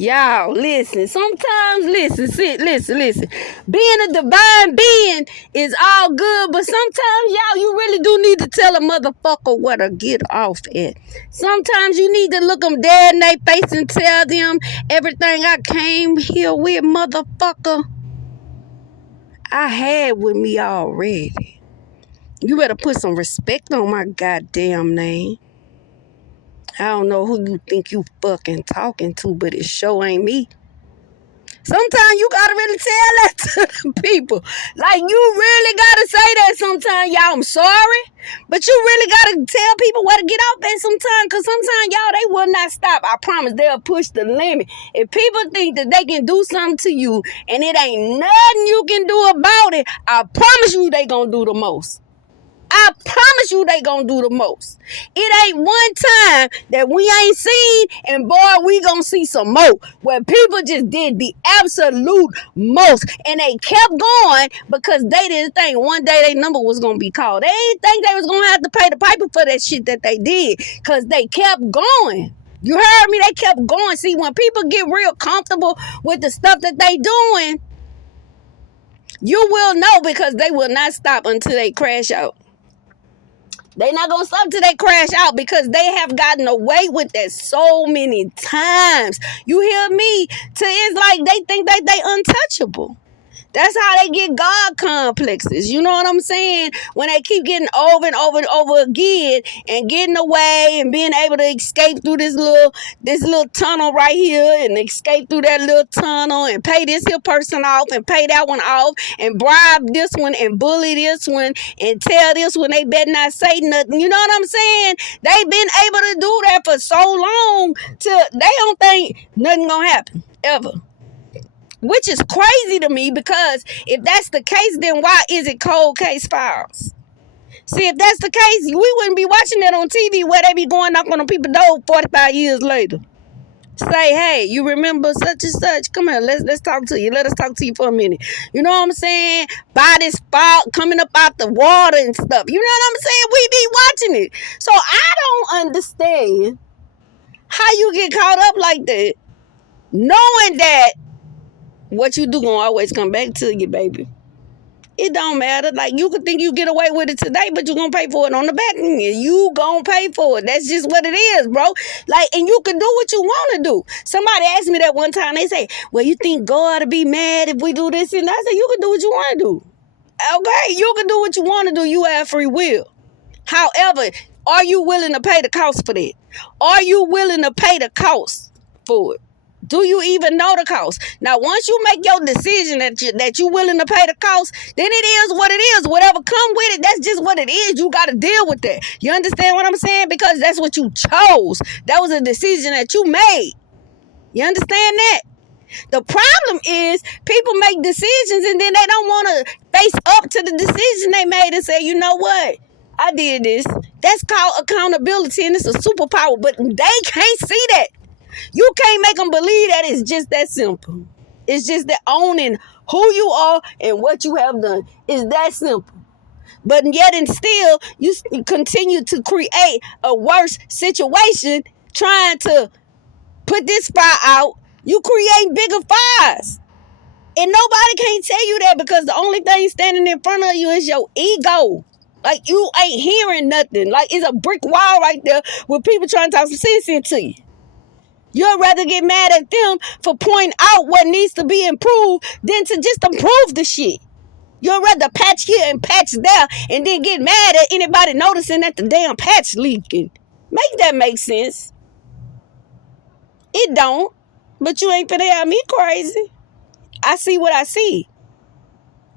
Y'all, listen. Sometimes, listen. Being a divine being is all good, but sometimes, y'all, you really do need to tell a motherfucker where to get off at. Sometimes you need to look them dead in their face and tell them everything I came here with, motherfucker, I had with me already. You better put some respect on my goddamn name. I don't know who you think you fucking talking to, but it sure ain't me. Sometimes you gotta really tell that to the people. Like, you really gotta say that sometimes, y'all. I'm sorry, but you really gotta tell people where to get off at sometimes, because sometimes, y'all, they will not stop. I promise they'll push the limit. If people think that they can do something to you and it ain't nothing you can do about it, I promise you they gonna do the most. I promise you they gonna do the most. It ain't one time that we ain't seen, and boy, we gonna see some more, where people just did the absolute most, and they kept going because they didn't think one day their number was gonna be called. They didn't think they was gonna have to pay the piper for that shit that they did, because they kept going. You heard me? They kept going. See, when people get real comfortable with the stuff that they doing, you will know, because they will not stop until they crash out. They not gonna stop till they crash out, because they have gotten away with that so many times. You hear me? It's like they think that they untouchable. That's how they get God complexes. You know what I'm saying? When they keep getting over and over and over again and getting away and being able to escape through this little tunnel right here and escape through that little tunnel and pay this here person off and pay that one off and bribe this one and bully this one and tell this one they better not say nothing. You know what I'm saying? They've been able to do that for so long till they don't think nothing gonna happen ever. Which is crazy to me, because if that's the case, then why is it cold case files? See, if that's the case, we wouldn't be watching that on TV where they be going knocking on people's door 45 years later. Say, hey, you remember such and such? Come here, let's talk to you. Let us talk to you for a minute. You know what I'm saying? Bodies fall coming up out the water and stuff. You know what I'm saying? We be watching it. So I don't understand how you get caught up like that, knowing that what you do gonna always come back to you, baby. It don't matter. Like, you could think you get away with it today, but you gonna pay for it on the back end. You gonna pay for it. That's just what it is, bro. Like, and you can do what you want to do. Somebody asked me that one time. They say, well, you think God to be mad if we do this? And I said, you can do what you want to do. Okay, you can do what you want to do. You have free will. However, are you willing to pay the cost for that? Are you willing to pay the cost for it? Do you even know the cost? Now, once you make your decision that you willing to pay the cost, then it is what it is. Whatever come with it, that's just what it is. You got to deal with that. You understand what I'm saying? Because that's what you chose. That was a decision that you made. You understand that? The problem is people make decisions and then they don't want to face up to the decision they made and say, you know what? I did this. That's called accountability, and it's a superpower, but they can't see that. You can't make them believe that it's just that simple. It's just that owning who you are and what you have done is that simple. But yet and still, you continue to create a worse situation trying to put this fire out. You create bigger fires. And nobody can't tell you that, because the only thing standing in front of you is your ego. Like, you ain't hearing nothing. Like, it's a brick wall right there with people trying to talk some sense into you. You'd rather get mad at them for pointing out what needs to be improved than to just improve the shit. You'd rather patch here and patch there and then get mad at anybody noticing that the damn patch leaking. Make that make sense? It don't. But you ain't finna have me crazy. I see what I see.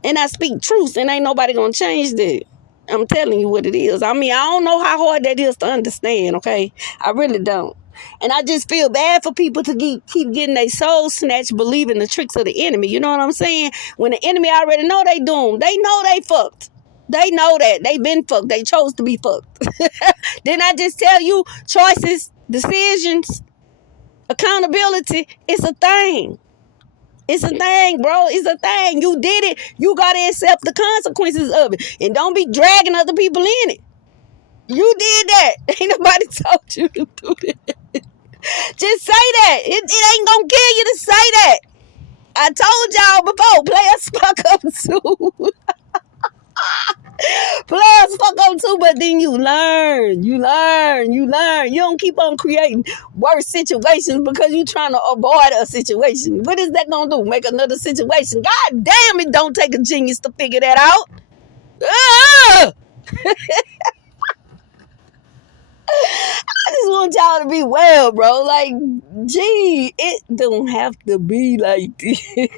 And I speak truth, and ain't nobody gonna change that. I'm telling you what it is. I mean, I don't know how hard that is to understand, okay? I really don't. And I just feel bad for people to keep getting their soul snatched, believing the tricks of the enemy. You know what I'm saying? When the enemy already know they doomed. They know they fucked. They know that. They been fucked. They chose to be fucked. Didn't I just tell you, choices, decisions, accountability, it's a thing. It's a thing, bro. It's a thing. You did it. You got to accept the consequences of it. And don't be dragging other people in it. You did that. Ain't nobody told you to do that. Just say that. It ain't gonna kill you to say that. I told y'all before, players fuck up too. Players fuck up too, but then you learn. You learn. You learn. You don't keep on creating worse situations because you're trying to avoid a situation. What is that gonna do? Make another situation? God damn, it don't take a genius to figure that out. Ugh! I just want y'all to be well, bro. Like, gee, it don't have to be like this. It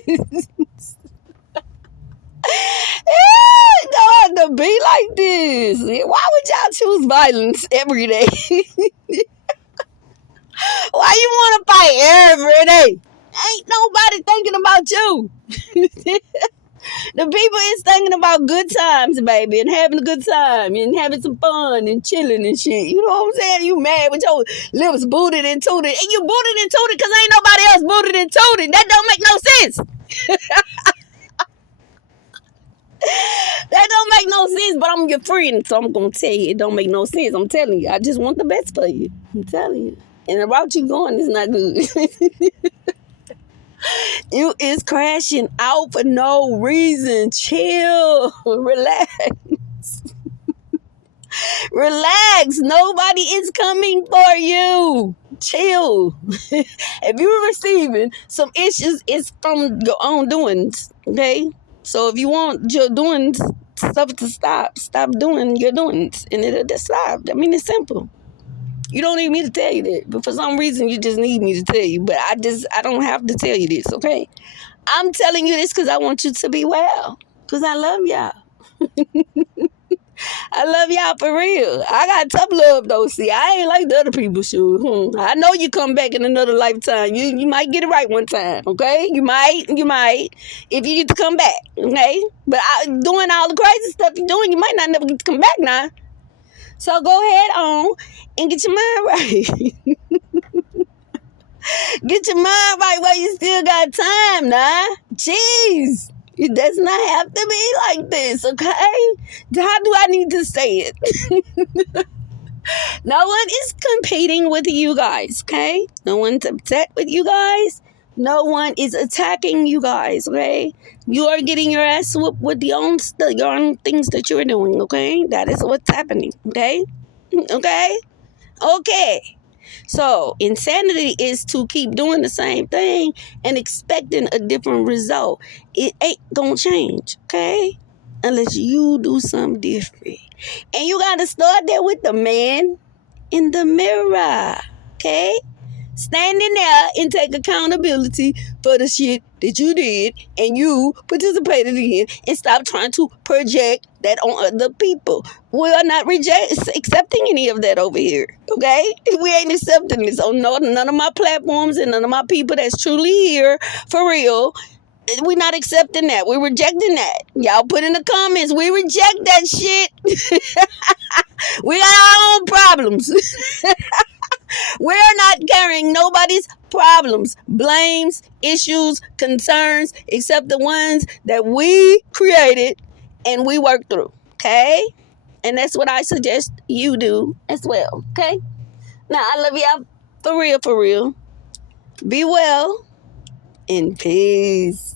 don't have to be like this. Why would y'all choose violence every day? Why you want to fight every day? Ain't nobody thinking about you. The people is thinking about good times, baby, and having a good time and having some fun and chilling and shit. You know what I'm saying? You mad with your lips booted and tooted. And you booted and tooted because ain't nobody else booted and tooted. That don't make no sense. That don't make no sense, but I'm your friend, so I'm going to tell you it don't make no sense. I'm telling you. I just want the best for you. I'm telling you. And the route you going is not good. You is crashing out for no reason. Chill. Relax. Relax. Nobody is coming for you. Chill. If you're receiving some issues, it's from your own doings. Okay? So if you want your doings stuff to stop doing your doings. And it'll just stop. I mean, it's simple. You don't need me to tell you that. But for some reason, you just need me to tell you. But I don't have to tell you this, okay? I'm telling you this because I want you to be well. Because I love y'all. I love y'all for real. I got tough love though. See, I ain't like the other people should. I know you come back in another lifetime. You might get it right one time, okay? You might. If you get to come back, okay? But doing all the crazy stuff you're doing, you might not never get to come back now. So go ahead on and get your mind right. Get your mind right while you still got time now. Jeez. It does not have to be like this, okay? How do I need to say it? No one is competing with you guys, okay? No one's upset with you guys. No one is attacking you guys, okay? You are getting your ass whooped with your own things that you're doing, okay? That is what's happening, okay? Okay? Okay. So, insanity is to keep doing the same thing and expecting a different result. It ain't gonna change, okay? Unless you do something different. And you gotta start there with the man in the mirror, okay? Standing there and take accountability for the shit that you did and you participated in, and stop trying to project that on other people. We are not accepting any of that over here, okay? We ain't accepting this on none of my platforms and none of my people that's truly here for real. We're not accepting that. We're rejecting that. Y'all put in the comments, we reject that shit. We got our own problems. We're not carrying nobody's problems, blames, issues, concerns, except the ones that we created and we work through, okay? And that's what I suggest you do as well, okay? Now, I love y'all for real, for real. Be well and peace.